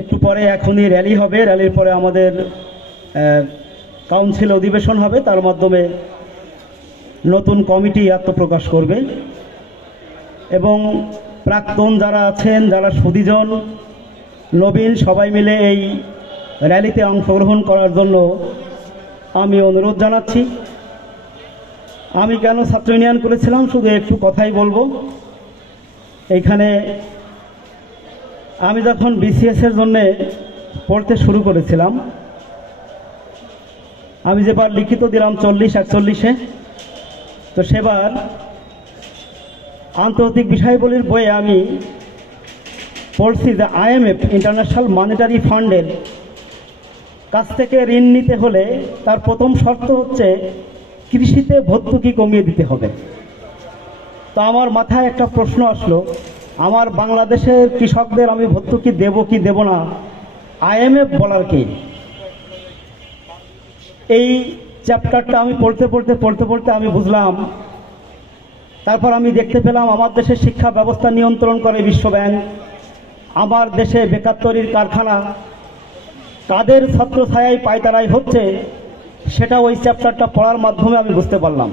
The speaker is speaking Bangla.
একটু পরে এখনই র্যালি হবে, র্যালির পরে আমাদের কাউন্সিল অধিবেশন হবে, তার মাধ্যমে নতুন কমিটি আত্মপ্রকাশ করবে এবং প্রাক্তন যারা আছেন, যারা সুধীজন নবীন, সবাই মিলে এই র্যালিতে অংশগ্রহণ করার জন্য আমি অনুরোধ জানাচ্ছি। আমি কেন ছাত্র ইউনিয়ন করেছিলাম শুধু একটু কথাই বলবো। এইখানে আমি যখন বিসিএসের জন্যে পড়তে শুরু করেছিলাম, আমি যেবার লিখিত দিলাম 40-41-এ, তো সেবার আন্তর্জাতিক বিষয়াবলীর বইয়ে আমি পড়ছি যে IMF ইন্টারন্যাশনাল মনিটারি ফান্ডের কাছ থেকে ঋণ নিতে হলে তার প্রথম শর্ত হচ্ছে কৃষিতে ভর্তুকি কমিয়ে দিতে হবে। তো আমার মাথায় একটা প্রশ্ন আসলো, আমার বাংলাদেশের কৃষকদের আমি ভর্তুকি দেব কি দেব না, IMF বলার কি? এই চ্যাপ্টারটা আমি পড়তে পড়তে আমি বুঝলাম। তারপর আমি দেখতে পেলাম আমার দেশের শিক্ষা ব্যবস্থা নিয়ন্ত্রণ করে বিশ্ব ব্যাংক, আমার দেশে বেকার তৈরির কারখানা কাদের ছত্রছায়ায় পায়তারাই হচ্ছে, সেটা ওই চ্যাপ্টারটা পড়ার মাধ্যমে আমি বুঝতে পারলাম।